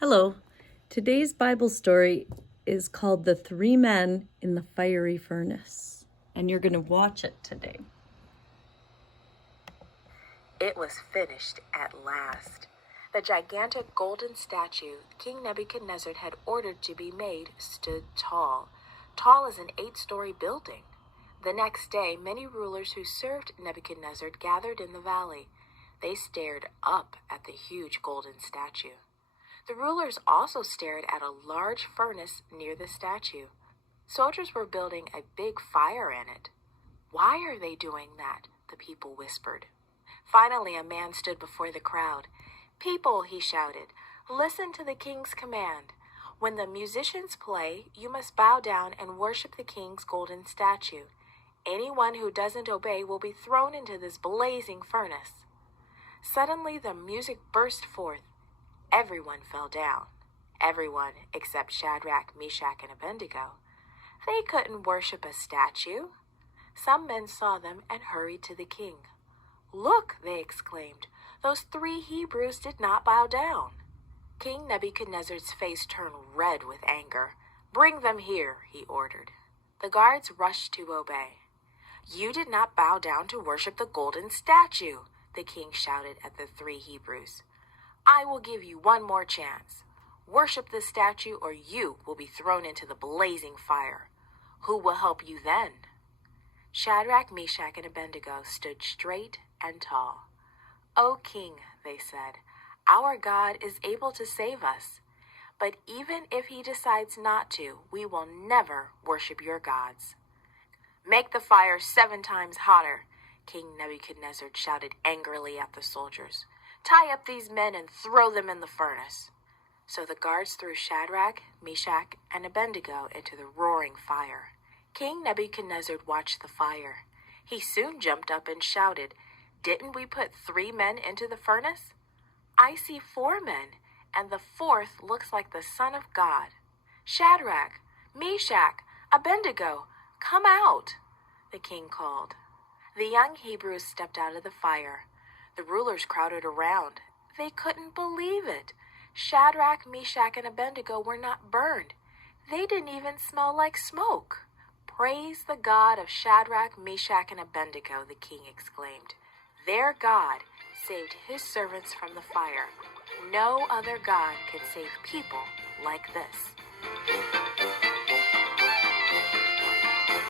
Hello. Today's Bible story is called The Three Men in the Fiery Furnace, and you're going to watch it today. It was finished at last. The gigantic golden statue King Nebuchadnezzar had ordered to be made stood tall as an 8-story building. The next day, many rulers who served Nebuchadnezzar gathered in the valley. They stared up at the huge golden statue. The rulers also stared at a large furnace near the statue. Soldiers were building a big fire in it. "Why are they doing that?" the people whispered. Finally, a man stood before the crowd. "People," he shouted, "listen to the king's command. When the musicians play, you must bow down and worship the king's golden statue. Anyone who doesn't obey will be thrown into this blazing furnace." Suddenly, the music burst forth. Everyone fell down. Everyone except Shadrach, Meshach, and Abednego. They couldn't worship a statue. Some men saw them and hurried to the king. "Look," they exclaimed, "those 3 Hebrews did not bow down." King Nebuchadnezzar's face turned red with anger. "Bring them here," he ordered. The guards rushed to obey. "You did not bow down to worship the golden statue," the king shouted at the 3 Hebrews. "I will give you one more chance. Worship the statue or you will be thrown into the blazing fire. Who will help you then?" Shadrach, Meshach, and Abednego stood straight and tall. "O king," they said, "our God is able to save us. But even if he decides not to, we will never worship your gods." "Make the fire 7 times hotter," King Nebuchadnezzar shouted angrily at the soldiers. "Tie up these men and throw them in the furnace." So the guards threw Shadrach, Meshach, and Abednego into the roaring fire. King Nebuchadnezzar watched the fire. He soon jumped up and shouted, "Didn't we put 3 men into the furnace? I see 4 men, and the 4th looks like the Son of God. Shadrach, Meshach, Abednego, come out," the king called. The young Hebrews stepped out of the fire. The rulers crowded around. They couldn't believe it. Shadrach, Meshach, and Abednego were not burned. They didn't even smell like smoke. "Praise the God of Shadrach, Meshach, and Abednego," the king exclaimed. "Their God saved his servants from the fire. No other God can save people like this."